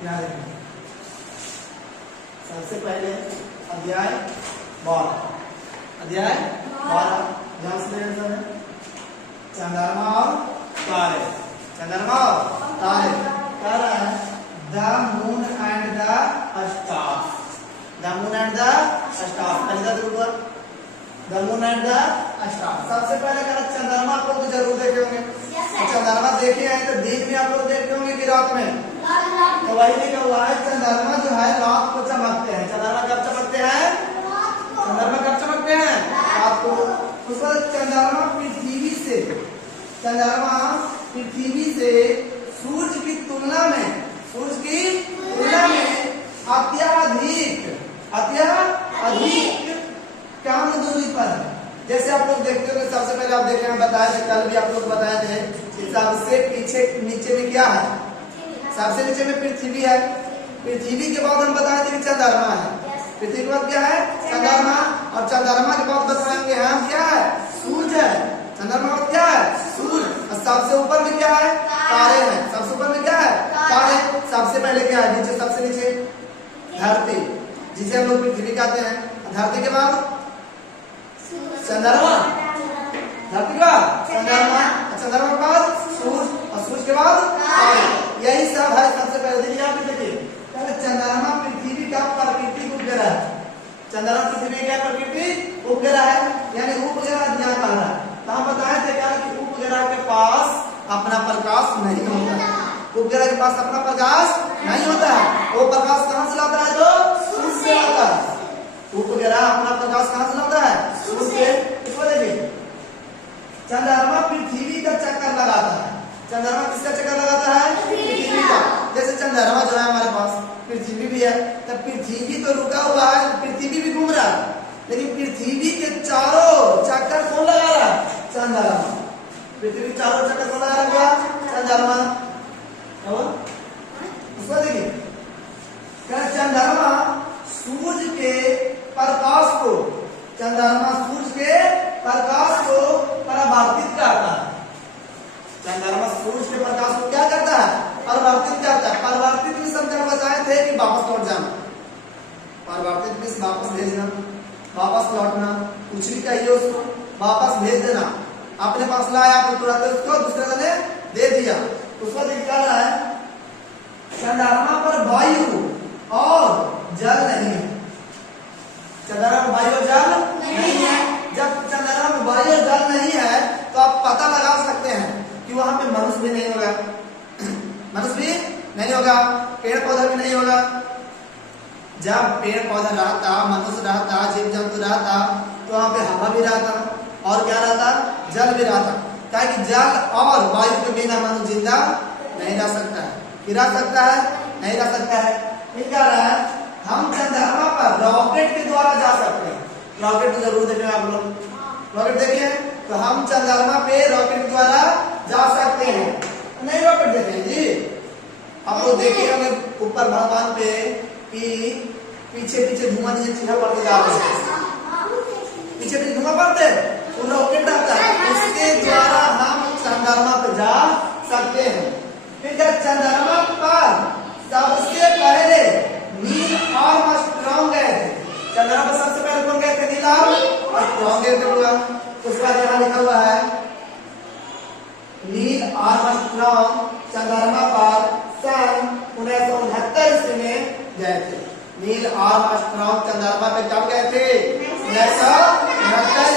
याद रखना। सबसे पहले अध्याय 12, अध्याय 12 ध्यान से देखना है। चंद्रमा और तारे, चंद्रमा और तारे क्या रहा है? The moon and the stars, the moon and the stars. पहले ऊपर the moon and the stars. सबसे पहले क्या चंद्रमा आप लोग तो जरूर देखे होंगे। चंद्रमा देखे हैं तो दिन में आप लोग देखे होंगे कि रात में? तो वही लिखा हुआ है चंद्रमा जो है रात को चमकते हैं। चंद्रमा कब चमकते हैं? चंद्रमा कब चमकते हैं? रात को। उस पर चंद्रमा पृथ्वी से, चंद्रमा पृथ्वी से सूर्य की तुलना में, सूर्य की तुलना में अत्यधिक कम दूरी पर है। जैसे आप लोग देखते हो, सबसे पहले आप देखे हैं, बताए थे कल भी आप लोग बताए थे, सबसे पीछे नीचे में क्या है? सबसे नीचे में पृथ्वी है। पृथ्वी के बाद हम बताए थे कि चंद्रमा है। पृथ्वी के बाद क्या है? चंद्रमा। और चंद्रमा के बाद बताएंगे हम क्या है? सूर्य है। चंद्रमा में क्या है? सूर्य। और सबसे ऊपर में क्या है? तारे हैं। सबसे ऊपर में क्या है? तारे। सबसे पहले क्या है? नीचे, सबसे नीचे धरती, जिसे हम लोग पृथ्वी कहते हैं। धरती के बाद चंद्रमा, धरती के बाद चंद्रमा, चंद्रमा के बाद सूर्य, और सूर्य के बाद तारे। यही सब है। सबसे पहले देखिए, आप देखिए चंद्रमा पृथ्वी का प्राकृतिक उपग्रह है। चंद्रमा पृथ्वी का प्राकृतिक उपग्रह है, यानी उपग्रह दिया कर रहा है। तो हम बताए थे क्या कि उपग्रह के पास अपना प्रकाश नहीं होता है। उपग्रह के पास अपना प्रकाश नहीं होता है। वो प्रकाश कहाँ से लाता है? तो सूर्य से लाता है। उपग्रह अपना प्रकाश कहाँ से लाता है? सूर्य से। इसको देखिए, चंद्रमा पृथ्वी का चक्कर लगाता है। चंद्रमा किसका चक्कर लगाता है? पृथ्वी का। जैसे चंद्रमा जो है हमारे पास, पृथ्वी भी है, तब पृथ्वी तो रुका हुआ है, पृथ्वी भी घूम रहा है, लेकिन पृथ्वी के चारों चक्कर कौन लगा रहा है? चंद्रमा। पृथ्वी के चारों चक्कर कौन लगा रहा है? चंद्रमा। उसको देखिए, चंद्रमा सूर्य के प्रकाश को, चंद्रमा सूर्य के प्रकाश को परावर्तित करता है। चंद्रमा सूर्य के प्रकाश को क्या करता है? परावर्तित करता है। परावर्तित में शब्द हम बताए थे कि वापस लौट जाना। परावर्तित में वापस भेजना, वापस लौटना, कुछ भी कहिए उसको, वापस भेज देना। अपने पास लाया तो तुरंत उसको दूसरे ने दे दिया। उसको दिखा रहा है चंद्रमा पर वायु और जल नहीं है। चंद्रमा में वायु और जल नहीं है। जब चंद्रमा में वायु और जल नहीं है तो आप पता लगा सकते हैं कि वहां पे मनुष्य भी नहीं होगा, मनुष्य भी नहीं होगा, पेड़ पौधा भी नहीं होगा। जब पेड़ पौधा रहता, मनुष्य रहता, जीव जंतु रहता, तो वहां पे हवा भी रहता और क्या रहता? जल भी रहता। क्या कि जल और वायु के बिना मनुष्य जिंदा नहीं रह सकता है। कि रह सकता है? नहीं रह सकता है। फिर क्या रहा है? हम चंद्रमा पर रॉकेट के द्वारा जा सकते हैं। रॉकेट तो जरूर देखें आप लोग, रॉकेट देखिए। तो हम चंद्रमा पे रॉकेट के द्वारा जा सकते हैं। नहीं रॉकेट देखें जी, आप लोग देखिए होंगे ऊपर भगवान पे कि पीछे पीछे धुआं नीचे चिन्ह पड़ते जा रहे हैं, पीछे पीछे धुआं पड़ते, वो रॉकेट रहता है, उसके द्वारा हम चंद्रमा पे जा सकते हैं। फिर चंद्रमा पर सबसे पहले नील आर्मस्ट्रांग गए थे। चंद्रमा पर सबसे पहले कौन गए थे? नील आर्मस्ट्रांग गए थे। उसके बाद यहाँ लिखा हुआ है नील आर्मस्ट्रांग चंद्रमा पर सन 1969 ईस्वी में गए थे। नील आर्मस्ट्रांग चंद्रमा पे कब गए थे? 1969